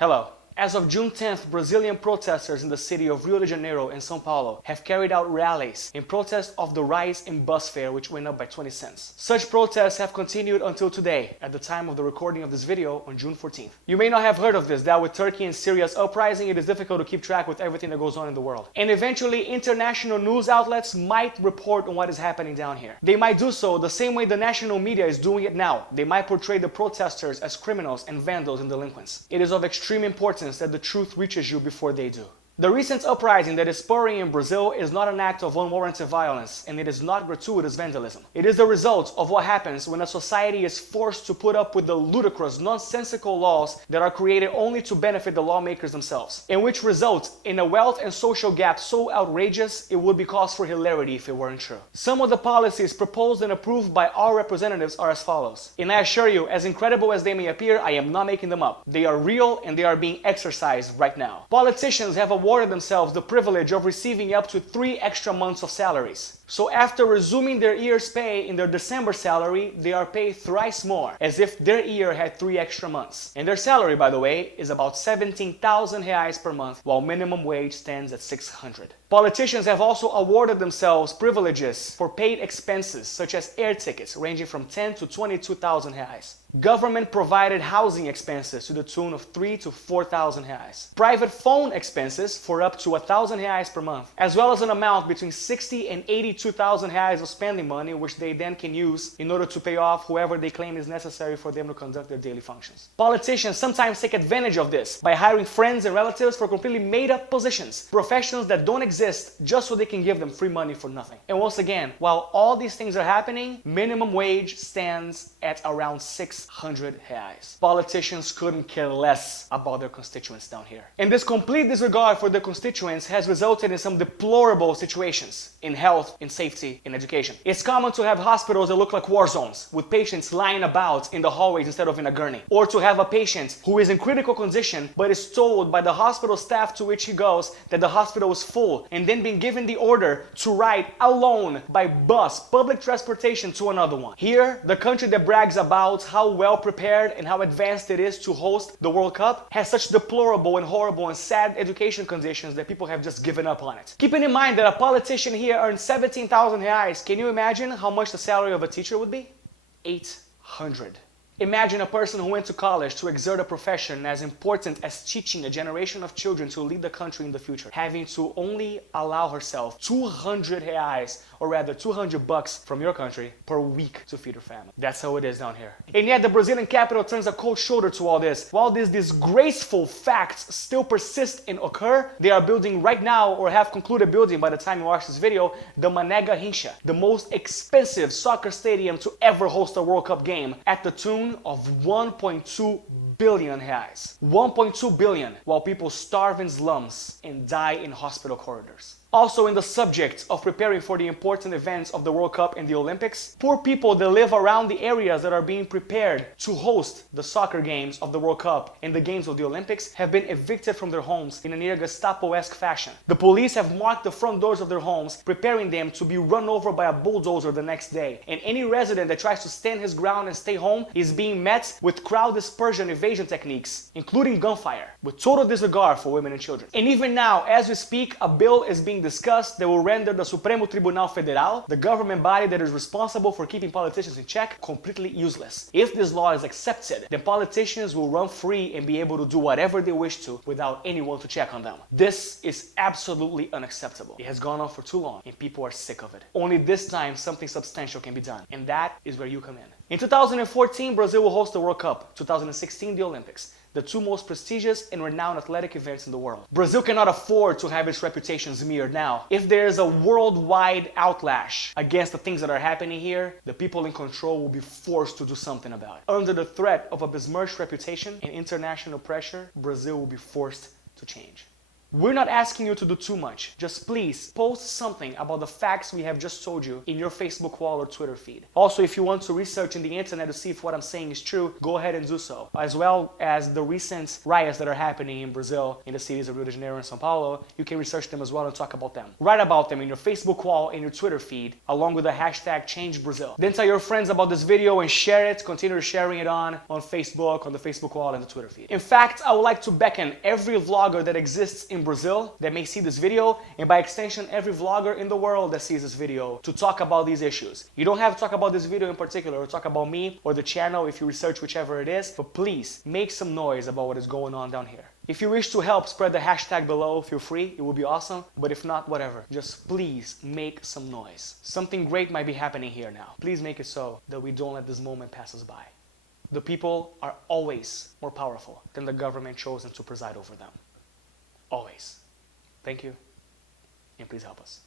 Hello. As of June 10th, Brazilian protesters in the city of Rio de Janeiro and São Paulo have carried out rallies in protest of the rise in bus fare, which went up by 20 cents. Such protests have continued until today, at the time of the recording of this video on June 14th. You may not have heard of this, that with Turkey and Syria's uprising, it is difficult to keep track with everything that goes on in the world. And eventually, international news outlets might report on what is happening down here. They might do so the same way the national media is doing it now. They might portray the protesters as criminals and vandals and delinquents. It is of extreme importance that the truth reaches you before they do. The recent uprising that is spurring in Brazil is not an act of unwarranted violence, and it is not gratuitous vandalism. It is the result of what happens when a society is forced to put up with the ludicrous, nonsensical laws that are created only to benefit the lawmakers themselves, and which result in a wealth and social gap so outrageous it would be cause for hilarity if it weren't true. Some of the policies proposed and approved by our representatives are as follows. And I assure you, as incredible as they may appear, I am not making them up. They are real and they are being exercised right now. Politicians have awarded themselves the privilege of receiving up to 3 extra months of salaries. So after resuming their year's pay in their December salary, they are paid thrice more, as if their year had 3 extra months. And their salary, by the way, is about 17,000 reais per month, while minimum wage stands at 600. Politicians have also awarded themselves privileges for paid expenses, such as air tickets, ranging from 10 to 22,000 reais. Government-provided housing expenses to the tune of 3 to 4,000 reais. Private phone expenses for up to 1,000 reais per month, as well as an amount between 60 and 82,000 reais of spending money, which they then can use in order to pay off whoever they claim is necessary for them to conduct their daily functions. Politicians sometimes take advantage of this by hiring friends and relatives for completely made-up positions, professions that don't exist, just so they can give them free money for nothing. And once again, while all these things are happening, minimum wage stands at around 600 reais. Politicians couldn't care less about their constituents down here. And this complete disregard for their constituents has resulted in some deplorable situations in health, in safety, in education. It's common to have hospitals that look like war zones, with patients lying about in the hallways instead of in a gurney. Or to have a patient who is in critical condition but is told by the hospital staff to which he goes that the hospital is full, and then being given the order to ride alone by bus, public transportation, to another one. Here, the country that brags about how well prepared and how advanced it is to host the World Cup has such deplorable and horrible and sad education conditions that people have just given up on it. Keeping in mind that a politician here earns 17,000 reais, can you imagine how much the salary of a teacher would be? 800. Imagine a person who went to college to exert a profession as important as teaching a generation of children to lead the country in the future, having to only allow herself 200 reais, or rather 200 bucks from your country per week to feed her family. That's how it is down here. And yet the Brazilian capital turns a cold shoulder to all this. While these disgraceful facts still persist and occur, they are building right now, or have concluded building by the time you watch this video, the Mané Garrincha, the most expensive soccer stadium to ever host a World Cup game, at the tune of 1.2 billion reais. 1.2 billion, while people starve in slums and die in hospital corridors. Also, in the subject of preparing for the important events of the World Cup and the Olympics, poor people that live around the areas that are being prepared to host the soccer games of the World Cup and the games of the Olympics have been evicted from their homes in a near Gestapo-esque fashion. The police have marked the front doors of their homes, preparing them to be run over by a bulldozer the next day. And any resident that tries to stand his ground and stay home is being met with crowd dispersion evasion techniques, including gunfire, with total disregard for women and children. And even now, as we speak, a bill is being discussed that will render the Supremo Tribunal Federal, the government body that is responsible for keeping politicians in check, completely useless. If this law is accepted, then politicians will run free and be able to do whatever they wish to without anyone to check on them. This is absolutely unacceptable. It has gone on for too long and people are sick of it. Only this time something substantial can be done, and that is where you come in. In 2014, Brazil will host the World Cup, 2016 the Olympics, the two most prestigious and renowned athletic events in the world. Brazil cannot afford to have its reputation smeared now. If there is a worldwide outlash against the things that are happening here, the people in control will be forced to do something about it. Under the threat of a besmirched reputation and international pressure, Brazil will be forced to change. We're not asking you to do too much. Just please post something about the facts we have just told you in your Facebook wall or Twitter feed. Also, if you want to research in the internet to see if what I'm saying is true, go ahead and do so. As well as the recent riots that are happening in Brazil, in the cities of Rio de Janeiro and São Paulo, you can research them as well and talk about them. Write about them in your Facebook wall and your Twitter feed, along with the hashtag ChangeBrazil. Then tell your friends about this video and share it. Continue sharing it on Facebook, on the Facebook wall and the Twitter feed. In fact, I would like to beckon every vlogger that exists in Brazil that may see this video, and by extension every vlogger in the world that sees this video, to talk about these issues. You don't have to talk about this video in particular or talk about me or the channel if you research whichever it is, but please make some noise about what is going on down here. If you wish to help spread the hashtag below, feel free, it would be awesome, but if not, whatever. Just please make some noise. Something great might be happening here now. Please make it so that we don't let this moment pass us by. The people are always more powerful than the government chosen to preside over them. Always. Thank you, and please help us.